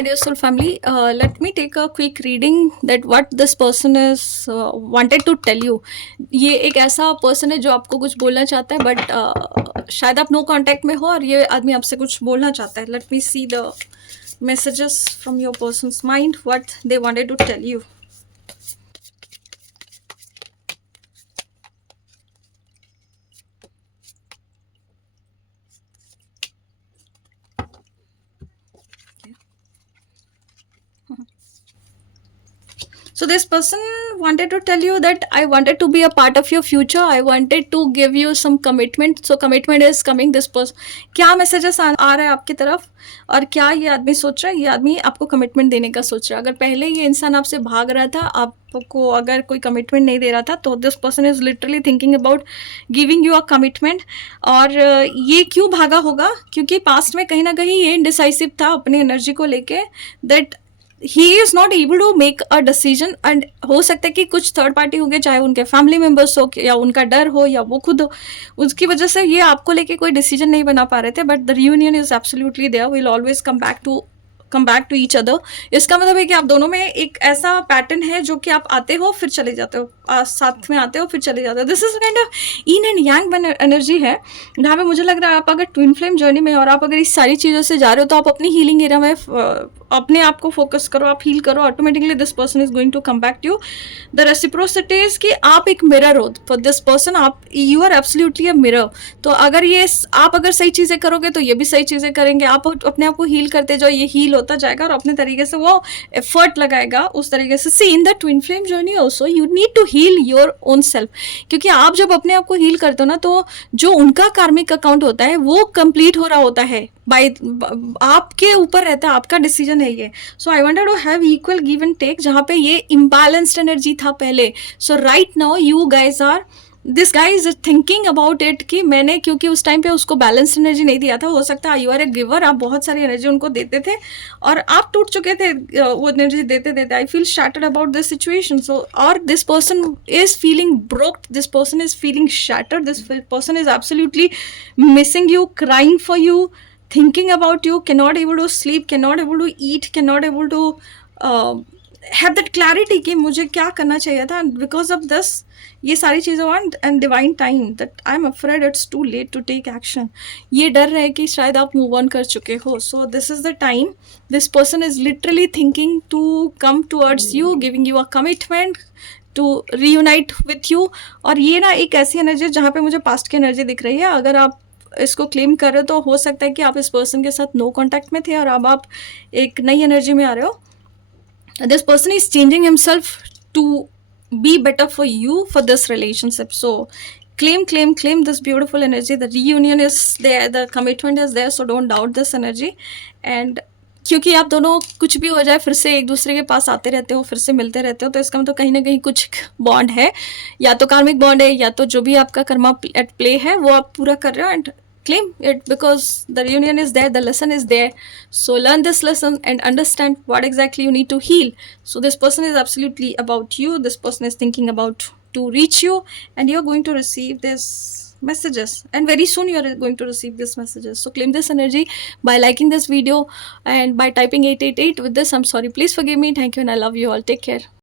my dear soul family. Let me take a quick reading that what this person is wanted to tell you. ये एक ऐसा person है जो आपको कुछ बोलना चाहता है बट शायद आप नो कांटेक्ट में हो और ये आदमी आपसे कुछ बोलना चाहता है. Let me see the messages from your person's mind, what they wanted to tell you. So this person wanted to tell you that I wanted to be a part of your future. I wanted to give you some commitment. So commitment is coming. This person, क्या messages आ रहा है आपकी तरफ और क्या ये आदमी सोच रहा है? ये आदमी आपको कमिटमेंट देने का सोच रहा है. अगर पहले ये इंसान आपसे भाग रहा था, आपको अगर कोई कमिटमेंट नहीं दे रहा था, तो this person is literally thinking about giving you a commitment. और ये क्यों भागा होगा? क्योंकि पास्ट में कहीं ना कहीं ये इनडिसाइसिव था अपनी एनर्जी को लेके, that he is not able to make a decision. And हो सकता है कि कुछ थर्ड पार्टी होंगे, चाहे उनके फैमिली मेम्बर्स हो या उनका डर हो या वो खुद हो, उसकी वजह से ये आपको लेके कोई डिसीजन नहीं बना पा रहे थे. But the reunion is absolutely there, will always come back to each other. इसका मतलब है कि आप दोनों में एक ऐसा पैटर्न है जो कि आप आते हो फिर चले जाते हो, साथ में आते हो फिर चले जाते हो. This is kind of in and yang energy है, जहाँ पे मुझे लग रहा है आप अगर ट्विन फ्लेम जर्नी में और आप अगर इस सारी चीज़ों से जा रहे हो तो आप अपनी हीलिंग एरिया में अपने आप को फोकस करो, आप हील करो. Automatically this person is going to come back to you. The reciprocity is कि आप एक मिरर हो फॉर दिस पर्सन. आप you are absolutely a mirror. तो अगर ये आप अगर सही चीज़ें करोगे तो ये भी सही चीज़ें करेंगे. आप अपने आप को हील करते जाओ, ये हील होता जाएगा और अपने तरीके से वो एफर्ट लगाएगा उस तरीके से. See in the twin flame journey also you need to heal your own self, क्योंकि आप जब अपने आप को हील करते हो ना, तो जो उनका कार्मिक अकाउंट होता है वो कंप्लीट हो रहा होता है. बाय आपके ऊपर रहता है, आपका डिसीजन है ये. So I wanted to have equal give and take, जहाँ पे ये इम्बैलेंस्ड एनर्जी था पहले. So right now you guys are, this guy is thinking about it कि मैंने क्योंकि उस टाइम पे उसको बैलेंस्ड एनर्जी नहीं दिया था. हो सकता है यू आर ए गिवर, आप बहुत सारी एनर्जी उनको देते थे और आप टूट चुके थे वो एनर्जी देते देते. I feel shattered about this situation. So और this person is feeling broked, this person is feeling shattered, this person is absolutely missing you, crying for you, thinking about you, cannot able to sleep, cannot able to eat, cannot able to have that clarity कि मुझे क्या करना चाहिए था. because of this ये सारी चीज़ें and divine time that I'm afraid it's too late to take action. ये डर रहे कि शायद आप मूव ऑन कर चुके हो. so this is the time this person is literally thinking to come towards you, giving you a commitment to reunite with you. और ये ना एक ऐसी एनर्जी जहाँ पे मुझे पास्ट की एनर्जी दिख रही है. अगर आप इसको क्लेम कर रहे हो तो हो सकता है कि आप इस पर्सन के साथ नो कांटेक्ट में थे और अब आप एक नई एनर्जी में आ रहे हो. This person is changing himself to be better for you for this relationship. So claim this beautiful energy. The reunion is there, the commitment is there, so don't doubt this energy. And क्योंकि आप दोनों कुछ भी हो जाए फिर से एक दूसरे के पास आते रहते हो, फिर से मिलते रहते हो, तो इसका मतलब कहीं ना कहीं कुछ बॉन्ड है, या तो कार्मिक बॉन्ड है या तो जो भी आपका कर्मा एट प्ले है वो आप पूरा कर रहे हो. And claim it because the reunion is there, the lesson is there. So learn this lesson and understand what exactly you need to heal. So this person is absolutely about you, this person is thinking about to reach you, and you're going to receive this messages, and very soon you are going to receive these messages. So claim this energy by liking this video and by typing 888 with this. I'm sorry, please forgive me. Thank you and I love you all. Take care.